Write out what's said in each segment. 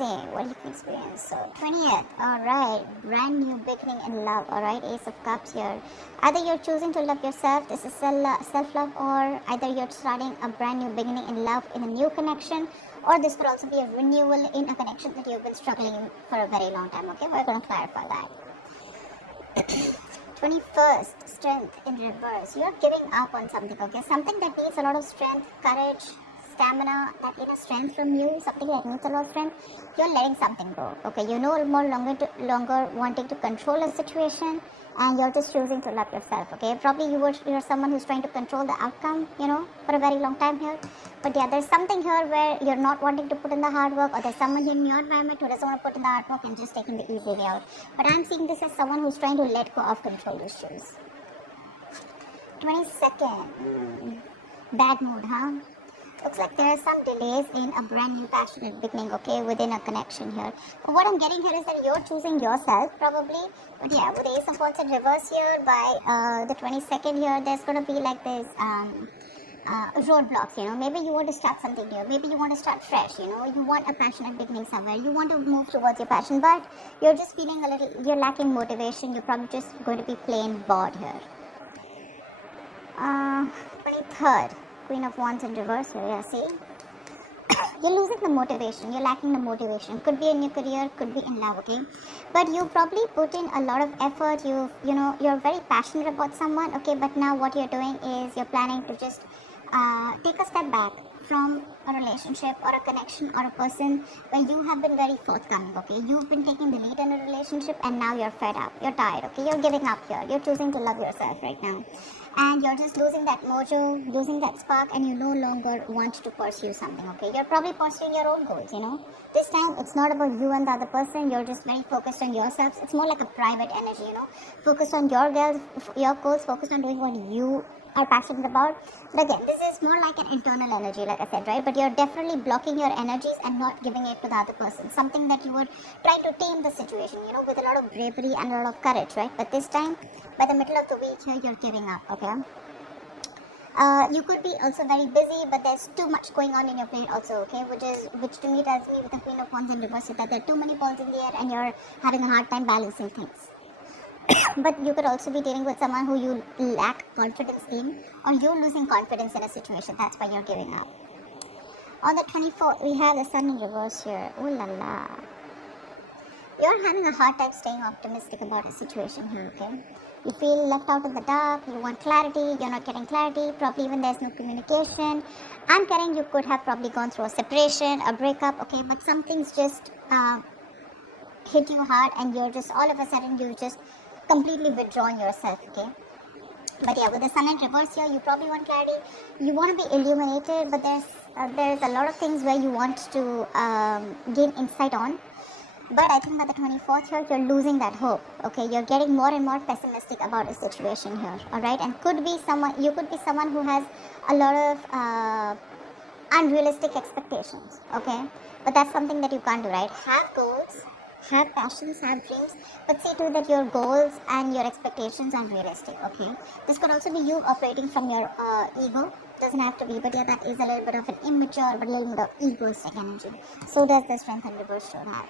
see what you can experience. So 20th, alright, brand new beginning in love, alright, Ace of Cups here. Either you're choosing to love yourself, this is self-love, or either you're starting a brand new beginning in love in a new connection, or this could also be a renewal in a connection that you've been struggling for a very long time, okay? We're going to clarify that. 21st, strength in reverse. You're giving up on something, okay? Something that needs a lot of strength, courage, stamina, that inner strength from you, something that needs a lot of strength. You're letting something go, okay? You're no more longer wanting to control a situation, and you're just choosing to love yourself, okay? Probably you're someone who's trying to control the outcome, for a very long time here. But yeah, there's something here where you're not wanting to put in the hard work, or there's someone in your environment who doesn't want to put in the hard work and just taking the easy way out. But I'm seeing this as someone who's trying to let go of control issues. 22nd, bad mood, huh? Looks like there are some delays in a brand new passionate beginning, okay, within a connection here. But what I'm getting here is that you're choosing yourself, probably. But yeah, with the Ace of Wands in reverse here, by the 22nd here, there's going to be like this roadblocks, Maybe you want to start something new. Maybe you want to start fresh, You want a passionate beginning somewhere. You want to move towards your passion, but you're just feeling you're lacking motivation. You're probably just going to be plain bored here. 23rd. Queen of Wands in reverse here, yeah, see? You're losing the motivation, you're lacking the motivation. Could be in your career, could be in love, okay? But you probably put in a lot of effort, you're very passionate about someone, okay? But now what you're doing is you're planning to just take a step back from a relationship or a connection or a person where you have been very forthcoming, okay? You've been taking the lead in a relationship, and now you're fed up, you're tired, okay? You're giving up here, you're choosing to love yourself right now. And you're just losing that mojo, losing that spark, and you no longer want to pursue something, okay? You're probably pursuing your own goals, This time, it's not about you and the other person. You're just very focused on yourselves. It's more like a private energy, Focused on your goals, focused on doing what you are passionate about. But again, this is more like an internal energy, like I said, right? But you're definitely blocking your energies and not giving it to the other person. Something that you would try to tame the situation, with a lot of bravery and a lot of courage, right? But this time, by the middle of the week here, you're giving up, okay? You could be also very busy, but there's too much going on in your plate also, okay? Which to me tells me with the Queen of Wands in reverse that there are too many balls in the air and you're having a hard time balancing things. But you could also be dealing with someone who you lack confidence in, or you're losing confidence in a situation. That's why you're giving up. On the 24th, we have the Sun in reverse here. Ooh la la. You're having a hard time staying optimistic about a situation here, okay? You feel left out in the dark, you want clarity, you're not getting clarity, probably even there's no communication. I'm getting you could have probably gone through a separation, a breakup, okay? But something's just hit you hard, and you're just, all of a sudden, you just completely withdrawn yourself, okay? But yeah, with the Sun in reverse here, you probably want clarity. You want to be illuminated, but there's a lot of things where you want to gain insight on. But I think by the 24th here, you're losing that hope, okay? You're getting more and more pessimistic about a situation here, all right? And you could be someone who has a lot of unrealistic expectations, okay? But that's something that you can't do, right? Have goals, have passions, have dreams, but see too that your goals and your expectations are realistic, okay? This could also be you operating from your ego. Doesn't have to be, but yeah, that is a little bit of an immature, but a little bit of egoistic energy. So does the Strength in reverse show that.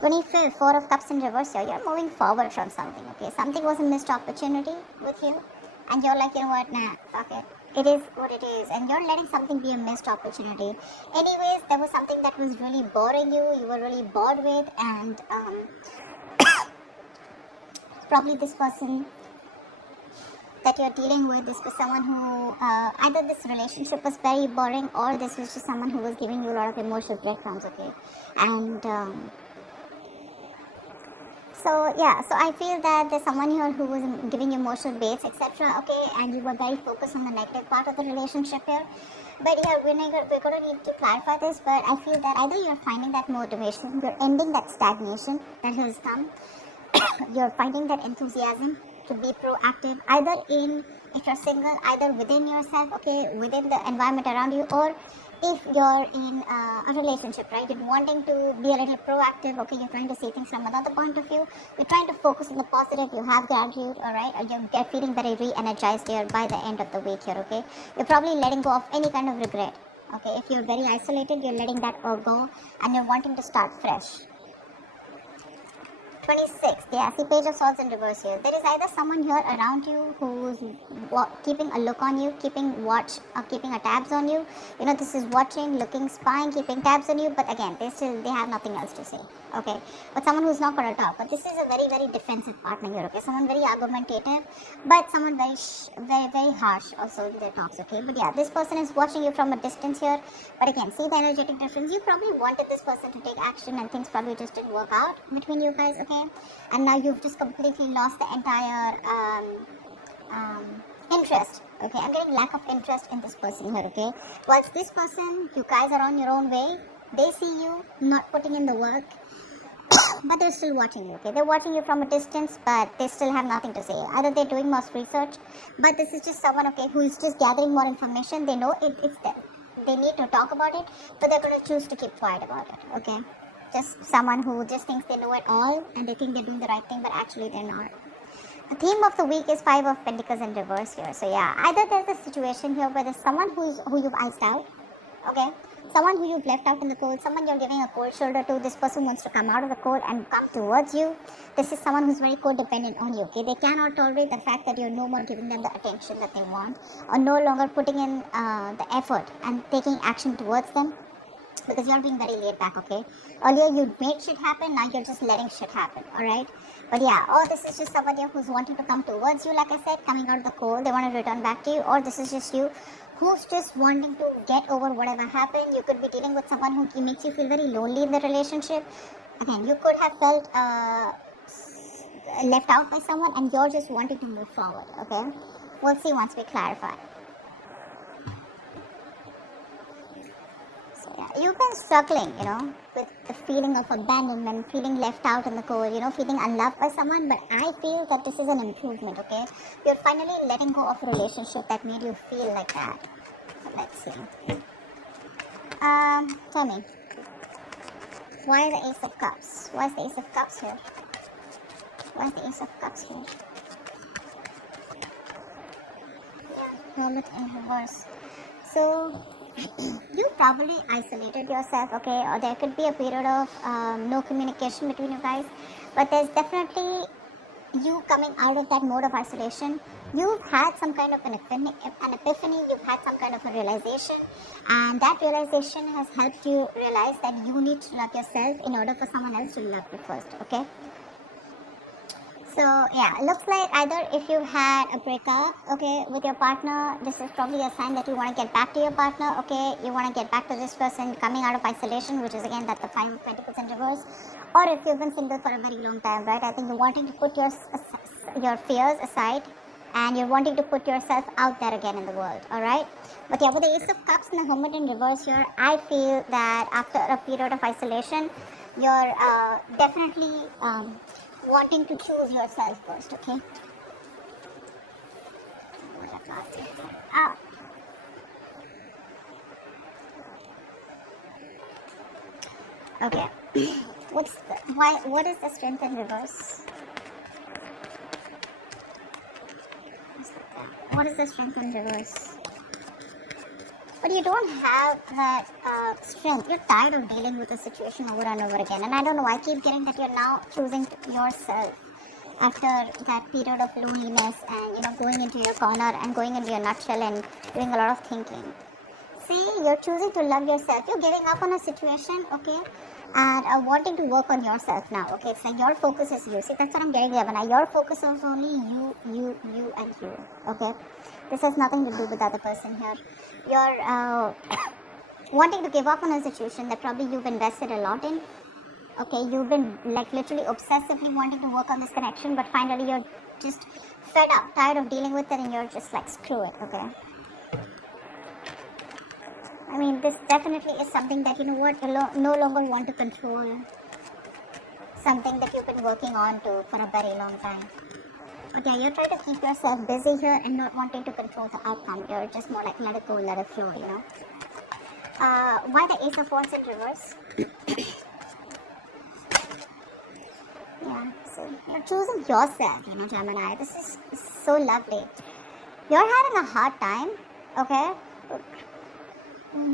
25th, Four of Cups in reverse here. You're moving forward from something, okay? Something was a missed opportunity with you, and you're like, you know what, nah, fuck it. It is what it is, and you're letting something be a missed opportunity. Anyways, there was something that was really boring you were really bored with, and probably this person that you're dealing with, this was someone who, either this relationship was very boring, or this was just someone who was giving you a lot of emotional breakdowns, okay? And so I feel that there's someone here who was giving you emotional baits, etc., okay? And you were very focused on the negative part of the relationship here. But yeah, we're going to need to clarify this, but I feel that either you're finding that motivation, you're ending that stagnation that has come, you're finding that enthusiasm to be proactive, either if you're single, either within yourself, okay, within the environment around you, or if you're in a relationship, right? You're wanting to be a little proactive, okay? You're trying to see things from another point of view. You're trying to focus on the positive. You have gratitude, all right? Or you're feeling very re-energized here by the end of the week here, okay? You're probably letting go of any kind of regret, Okay, if you're very isolated, you're letting that all go and you're wanting to start fresh. 26. Yeah, see, Page of Swords in reverse here. There is either someone here around you who's keeping a look on you, keeping watch, or keeping a tabs on you. You know, this is watching, looking, spying, keeping tabs on you. But again, they have nothing else to say. Okay, but someone who's not going to talk. But this is a very, very defensive partner here. Okay, someone very argumentative, but someone very, very harsh also in their talks. Okay, but yeah, this person is watching you from a distance here. But again, see the energetic difference. You probably wanted this person to take action, and things probably just didn't work out between you guys. Okay. And now you've just completely lost the entire interest. Okay, I'm getting lack of interest in this person here. Okay, whilst this person, you guys are on your own way. They see you not putting in the work, but they're still watching you. Okay, they're watching you from a distance, but they still have nothing to say. Either they're doing more research, but this is just someone, okay, who is just gathering more information. They know it's them. They need to talk about it, but they're going to choose to keep quiet about it. Okay. Just someone who just thinks they know it all and they think they're doing the right thing, but actually they're not. The theme of the week is 5 of Pentacles in reverse here. So yeah, either there's a situation here where there's someone who you've iced out, okay, someone who you've left out in the cold, someone you're giving a cold shoulder to. This person wants to come out of the cold and come towards you. This is someone who's very codependent on you. Okay, they cannot tolerate the fact that you're no more giving them the attention that they want, or no longer putting in the effort and taking action towards them. Because you're being very laid back, okay? Earlier you made shit happen, now you're just letting shit happen, alright? But yeah, or this is just somebody who's wanting to come towards you, like I said, coming out of the cold, they want to return back to you, or this is just you who's just wanting to get over whatever happened. You could be dealing with someone who makes you feel very lonely in the relationship. Again, you could have felt left out by someone and you're just wanting to move forward, okay? We'll see once we clarify. Yeah, you've been struggling, you know, with the feeling of abandonment, feeling left out in the cold, you know, feeling unloved by someone. But I feel that this is an improvement, okay? You're finally letting go of a relationship that made you feel like that. So let's see. Tell me, why the Ace of Cups? Why is the Ace of Cups here? Why is the Ace of Cups here? Yeah, Hermit in reverse. So you probably isolated yourself, okay, or there could be a period of no communication between you guys, but there's definitely you coming out of that mode of isolation. You've had some kind of an epiphany, you've had some kind of a realization, and that realization has helped you realize that you need to love yourself in order for someone else to love you first, okay? So yeah, it looks like either if you had a breakup, okay, with your partner, this is probably a sign that you want to get back to your partner, okay, you want to get back to this person coming out of isolation, which is again that the 5 of Pentacles in reverse, or if you've been single for a very long time, right, I think you're wanting to put your fears aside and you're wanting to put yourself out there again in the world, alright? But yeah, with the Ace of Cups and the Hermit in reverse here, I feel that after a period of isolation, you're definitely wanting to choose yourself first, okay? Okay. What is the Strength in reverse? What is the Strength in reverse? But you don't have that strength. You're tired of dealing with the situation over and over again. And I don't know, I keep getting that you're now choosing yourself after that period of loneliness and, you know, going into your corner and going into your nutshell and doing a lot of thinking. See, you're choosing to love yourself. You're giving up on a situation, okay, and wanting to work on yourself now, okay? It's like your focus is you. See, that's what I'm getting there. Now your focus is only you, and you, okay? This has nothing to do with the other person here. You're wanting to give up on a situation that probably you've invested a lot in. Okay, you've been like literally obsessively wanting to work on this connection, but finally you're just fed up, tired of dealing with it, and you're just like, screw it, okay? I mean, this definitely is something that, you know what, you no longer want to control. Something that you've been working on to for a very long time. But yeah, you're trying to keep yourself busy here and not wanting to control the outcome. You're just more like, let it go, let it flow, you know. Why the Ace of Wands in reverse? Yeah, so you're choosing yourself, you know, Gemini. This is so lovely. You're having a hard time, okay,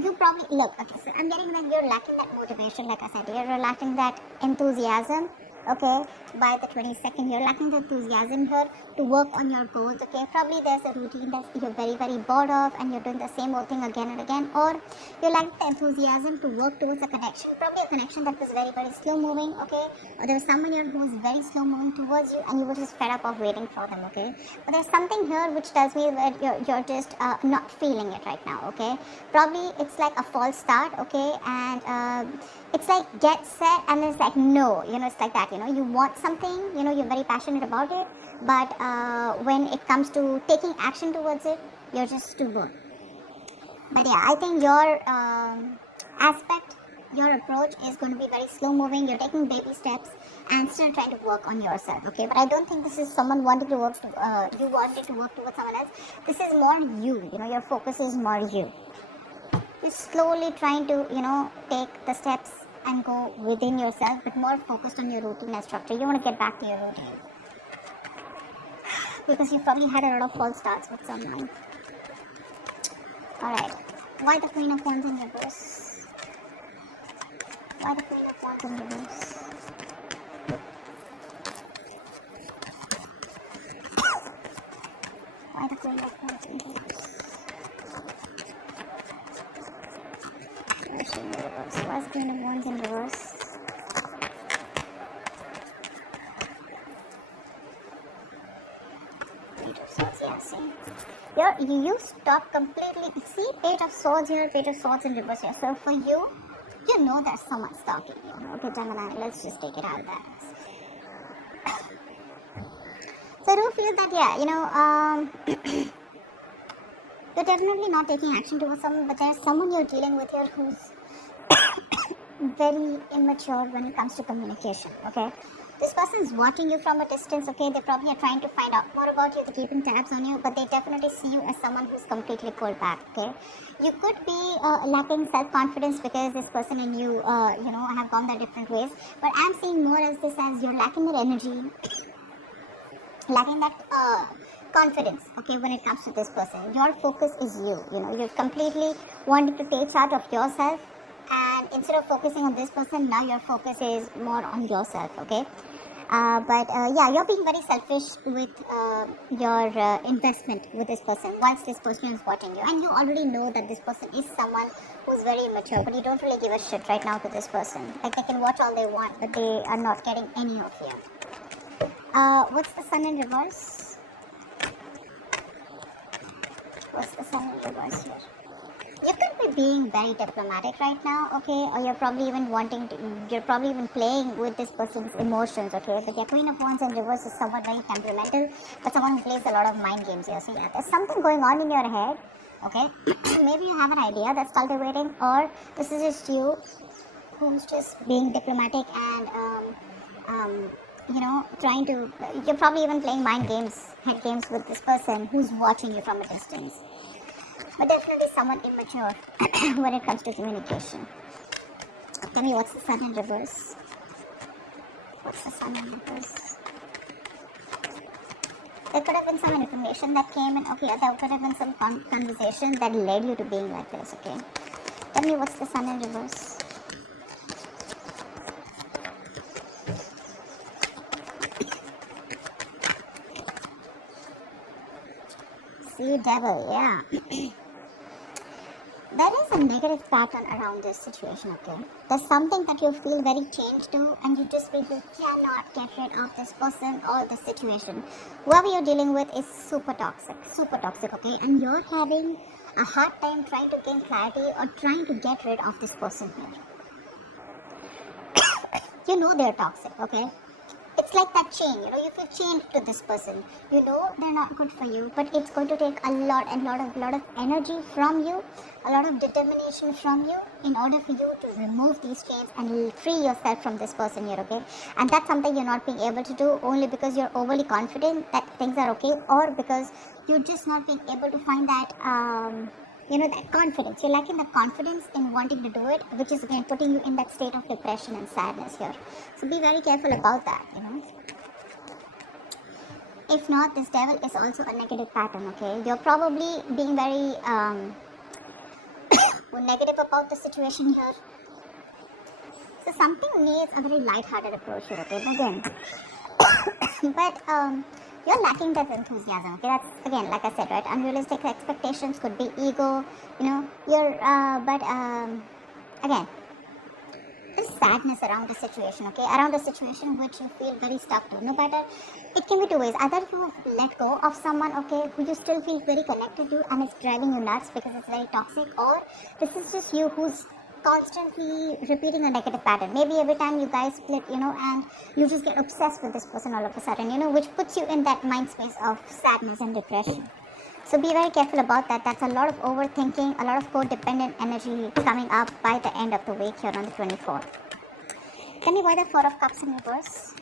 you probably look, okay, so I'm getting that you're lacking that motivation. Like I said, you're lacking that enthusiasm. Okay, by the 22nd, you're lacking the enthusiasm here to work on your goals. Okay, probably there's a routine that you're very bored of and you're doing the same old thing again and again, or you lack the enthusiasm to work towards a connection, probably a connection that was very slow moving. Okay, or there was someone here who was very slow moving towards you and you were just fed up of waiting for them. Okay, but there's something here which tells me that you're just not feeling it right now. Okay, probably it's like a false start. Okay, and it's like get set and it's like no, it's like that. You want something, you're very passionate about it, but when it comes to taking action towards it, you're just stubborn. But yeah, I think your aspect, your approach is going to be very slow moving. You're taking baby steps and still trying to work on yourself. Okay, but I don't think this is someone wanting to work you wanting to work towards someone else. This is more you. Your focus is more you. You're slowly trying to take the steps and go within yourself, but more focused on your routine and structure. You want to get back to your routine because you probably had a lot of false starts with someone. Alright, why the Queen of Wands in reverse? Why the Queen of Wands in reverse? Why the Queen of Wands in reverse? Why is Queen of Wands in reverse? Page of Swords, yeah, see. You stop completely. See, Page of Swords here, Page of Swords in reverse here. So for you, there's someone stalking you. Okay, Gemini, let's just take it out of that. So I do feel that, you're definitely not taking action towards someone, but there's someone you're dealing with here who's very immature when it comes to communication. Okay, this person is watching you from a distance. Okay, they probably are trying to find out more about you, they're keeping tabs on you, but they definitely see you as someone who's completely cold back. Okay, you could be lacking self-confidence because this person and you have gone their different ways, but I'm seeing more as this as you're lacking that energy, lacking that confidence. Okay, when it comes to this person, your focus is you're completely wanting to take charge of yourself, and instead of focusing on this person, now your focus is more on yourself. Okay, but you're being very selfish with your investment with this person once this person is watching you, and you already know that this person is someone who's very immature, but you don't really give a shit right now to this person. Like, they can watch all they want, but they are not getting any of you. What's the Sun in reverse? What's the Sun in reverse here? You could be being very diplomatic right now, okay? Or you're probably even playing with this person's emotions, okay? But your Queen of Wands in reverse is someone very temperamental, but someone who plays a lot of mind games here. So yeah, there's something going on in your head, okay? Maybe you have an idea that's cultivating, or this is just you who's just being diplomatic and you're probably even playing mind games, head games with this person who's watching you from a distance. But definitely someone immature when it comes to communication. Tell me, what's the Sun in reverse? What's the Sun in reverse? There could have been some information that came in, okay, there could have been some conversation that led you to being like this, okay? Tell me, what's the Sun in reverse? See, Devil, yeah. There is a negative pattern around this situation, okay? There's something that you feel very changed to, and you just feel you cannot get rid of this person or this situation. Whoever you're dealing with is super toxic, okay? And you're having a hard time trying to gain clarity or trying to get rid of this person here. They're toxic, okay? It's like that chain, you feel chained to this person. They're not good for you, but it's going to take a lot of energy from you, a lot of determination from you in order for you to remove these chains and free yourself from this person here, okay? And that's something you're not being able to do only because you're overly confident that things are okay, or because you're just not being able to find that that confidence. You're lacking the confidence in wanting to do it, which is again putting you in that state of depression and sadness here. So be very careful about that, If not, this Devil is also a negative pattern, okay? You're probably being very negative about the situation here. So something needs a very light-hearted approach here, okay? But you're lacking that enthusiasm, okay? That's, again, like I said, right? Unrealistic expectations could be ego, you're, again, there's sadness around the situation, okay? Around a situation which you feel very stuck to. No matter, it can be two ways. Either you let go of someone, okay, who you still feel very connected to and it's driving you nuts because it's very toxic, or this is just you who's constantly repeating a negative pattern. Maybe every time you guys split, and you just get obsessed with this person all of a sudden, which puts you in that mind space of sadness and depression. So be very careful about that. That's a lot of overthinking, a lot of codependent energy coming up by the end of the week here on the 24th. Tell me why the Four of Cups in reverse.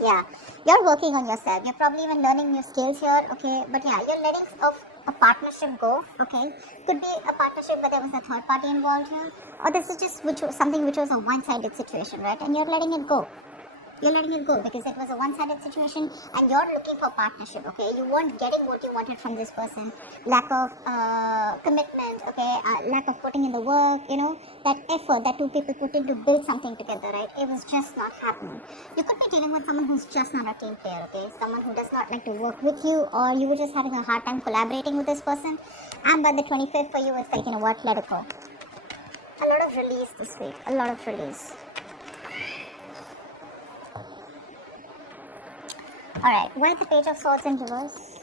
Yeah, you're working on yourself. You're probably even learning new skills here, okay? But yeah, you're letting a partnership go, okay? Could be a partnership but there was a third party involved here. Or this is just something which was a one-sided situation, right? And you're letting it go. You're letting it go because it was a one-sided situation and you're looking for partnership, okay? You weren't getting what you wanted from this person. Lack of commitment, okay? Lack of putting in the work, that effort that two people put in to build something together, right? It was just not happening. You could be dealing with someone who's just not a team player, okay? Someone who does not like to work with you, or you were just having a hard time collaborating with this person. And by the 25th for you, it's like, what, let it go. A lot of release this week. A lot of release. Alright, why the Page of Swords in reverse?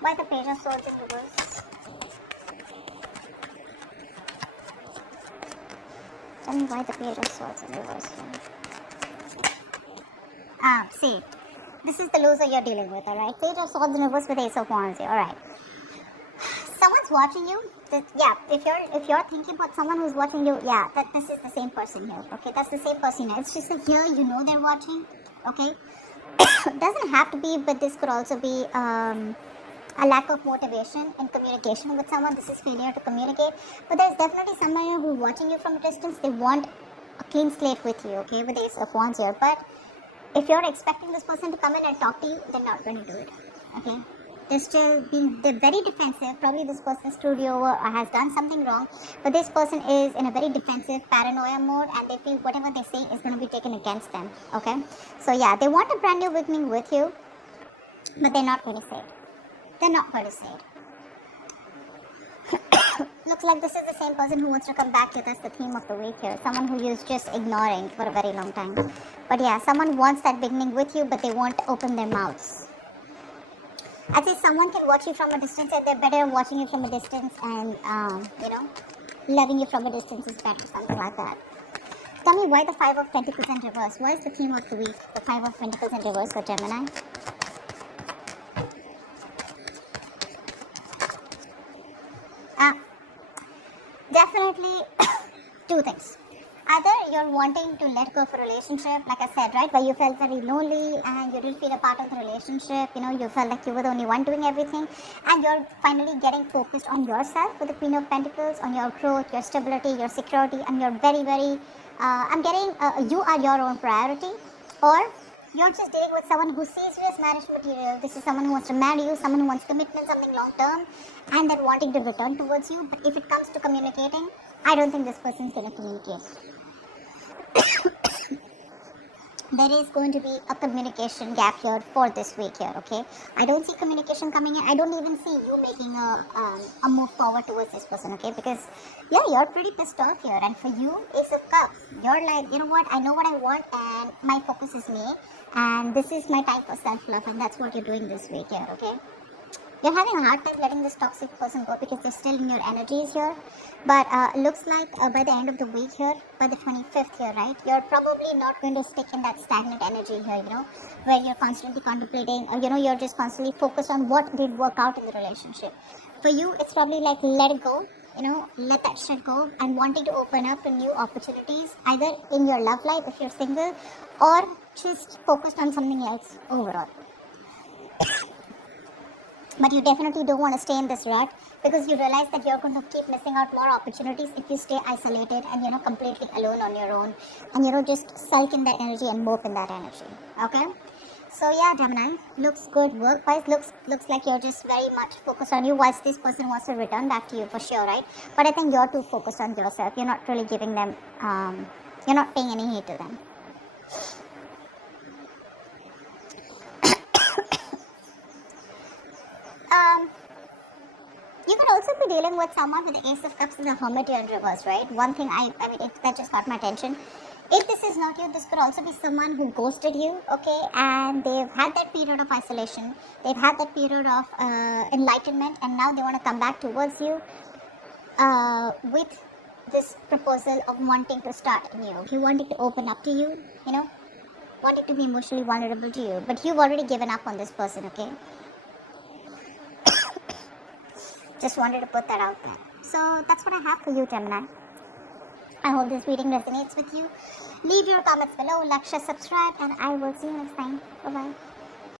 Why the Page of Swords in reverse? Tell me why the Page of Swords in reverse here. See, this is the loser you're dealing with, alright? Page of Swords in reverse with Ace of Wands here, alright. Someone's watching you. If you're thinking about someone who's watching you, that this is the same person here, okay? That's the same person here. It's just like here, they're watching, okay? Doesn't have to be, but this could also be a lack of motivation in communication with someone. This is failure to communicate. But there's definitely someone here who's watching you from a distance. They want a clean slate with you, okay? With the Ace of Wands here. But if you're expecting this person to come in and talk to you, they're not going to do it, okay? They're very defensive. Probably this person screwed you over or has done something wrong. But this person is in a very defensive paranoia mode and they feel whatever they say is going to be taken against them. Okay? So yeah, they want a brand new beginning with you. But they're not going to say it. They're not going to say it. Looks like this is the same person who wants to come back with us, the theme of the week here. Someone who you're just ignoring for a very long time. But yeah, someone wants that beginning with you but they won't open their mouths. I think someone can watch you from a distance and they're better watching you from a distance and, loving you from a distance is better, something like that. Tell me why the Five of Pentacles in reverse? What is the theme of the week? The Five of Pentacles in reverse for Gemini? Definitely two things. Either you're wanting to let go of a relationship, like I said, right, where you felt very lonely and you didn't feel a part of the relationship, you felt like you were the only one doing everything, and you're finally getting focused on yourself with the Queen of Pentacles, on your growth, your stability, your security, and you're very, very, you are your own priority, or you're just dealing with someone who sees you as marriage material. This is someone who wants to marry you, someone who wants commitment, something long term, and then wanting to return towards you. But if it comes to communicating, I don't think this person's going to communicate. There is going to be a communication gap here for this week here, okay? I don't see communication coming in. I don't even see you making a move forward towards this person, okay? Because, yeah, you're pretty pissed off here. And for you, Ace of Cups, you're like, you know what? I know what I want and my focus is me. And this is my time for self-love. And that's what you're doing this week here, okay? You're having a hard time letting this toxic person go because they're still in your energies here. But looks like by the end of the week here, by the 25th here, right, you're probably not going to stick in that stagnant energy here, where you're constantly contemplating or, you're just constantly focused on what did work out in the relationship. For you, it's probably like let it go, let that shit go and wanting to open up to new opportunities, either in your love life if you're single or just focused on something else overall. But you definitely don't want to stay in this rut because you realize that you're going to keep missing out more opportunities if you stay isolated and, completely alone on your own and, just sulk in that energy and mope in that energy. Okay? So yeah, Gemini, looks good work-wise. Looks like you're just very much focused on you. Whilst this person wants to return back to you for sure, right? But I think you're too focused on yourself. You're not really giving them. You're not paying any heed to them. You could also be dealing with someone with the Ace of Cups and the Hermit here in reverse, right? One thing that just got my attention. If this is not you, this could also be someone who ghosted you, okay? And they've had that period of isolation. They've had that period of enlightenment, and now they want to come back towards you with this proposal of wanting to start anew. He wanted to open up to you, wanting to be emotionally vulnerable to you. But you've already given up on this person, okay? Just wanted to put that out there. So that's what I have for you, Gemini. I hope this reading resonates with you. Leave your comments below, like, share, subscribe, and I will see you next time. Bye-bye.